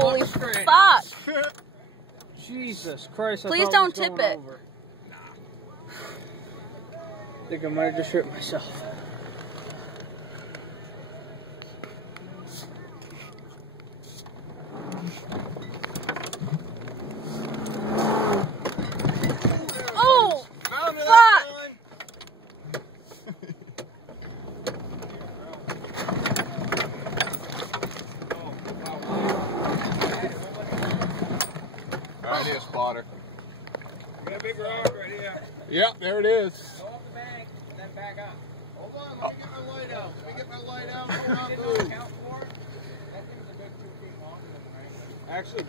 Holy fuck! Jesus Christ! Please don't tip it. Nah. I think I might have just hurt myself. Oh! Fuck! Right here, spotter. We got a big rock right here. Yep, there it is. Go up the bank and then back up. Hold on, let me get my light out. Let me get my light out. Count for it. That thing's a good 2 feet longer than right. Actually,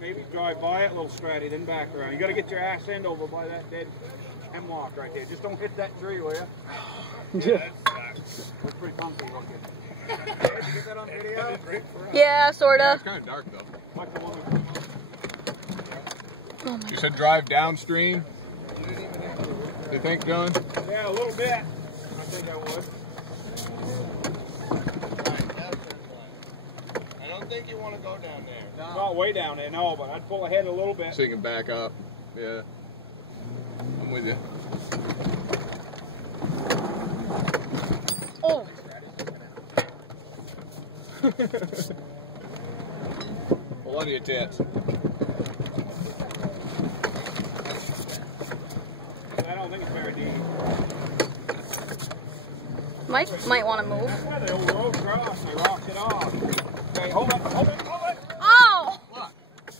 maybe drive by it a little straighty, then back around. You got to get your ass end over by that dead hemlock right there. Just don't hit that tree, will you? Yeah. That's pretty funky looking. Did you get that on video? Yeah, sorta. Yeah, it's kind of dark though. Like the woman. Oh my You said drive downstream. You think, John? Yeah, a little bit. I think I would. I don't think you want to go down there. Not way down there, no, but I'd pull ahead a little bit. So you can back up. Yeah. I'm with you. Oh! Hold on to your tits. I don't think it's very deep. Mike might want to move. That's why the old road crossed. They rocked it off. Okay, hold up, hold it, hold it. Oh! What?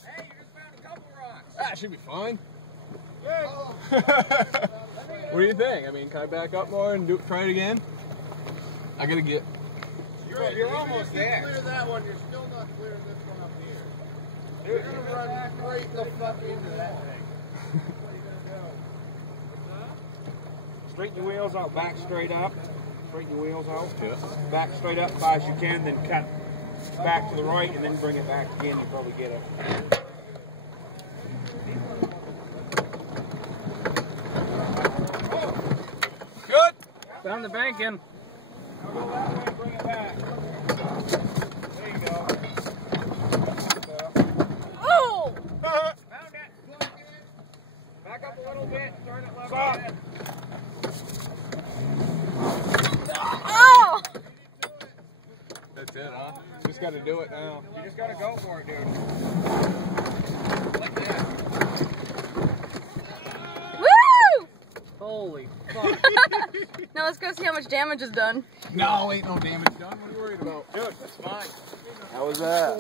Hey, you just found a couple rocks. That should be fine. Good. What do you think? I mean, can I back up more and try it again? I gotta get. You're almost there. Clear that one, you're still not clearing this one up here. You're gonna run straight the fuck into that thing. Straighten your wheels out, back straight up. Straighten your wheels out. Yeah. Back straight up as far as you can, then cut back to the right and then bring it back again. You'll probably get it. Good. Down the bank in. Now go that way and bring it back. There you go. Oh! Found it. Plug in. Back up a little bit. Turn it left. Stop. Oh! That's it, huh? Just gotta do it now. You just gotta go for it, dude. Like that. Woo! Holy fuck. Now let's go see how much damage is done. No, ain't no damage done. What are you worried about? Dude, that's fine. How was that?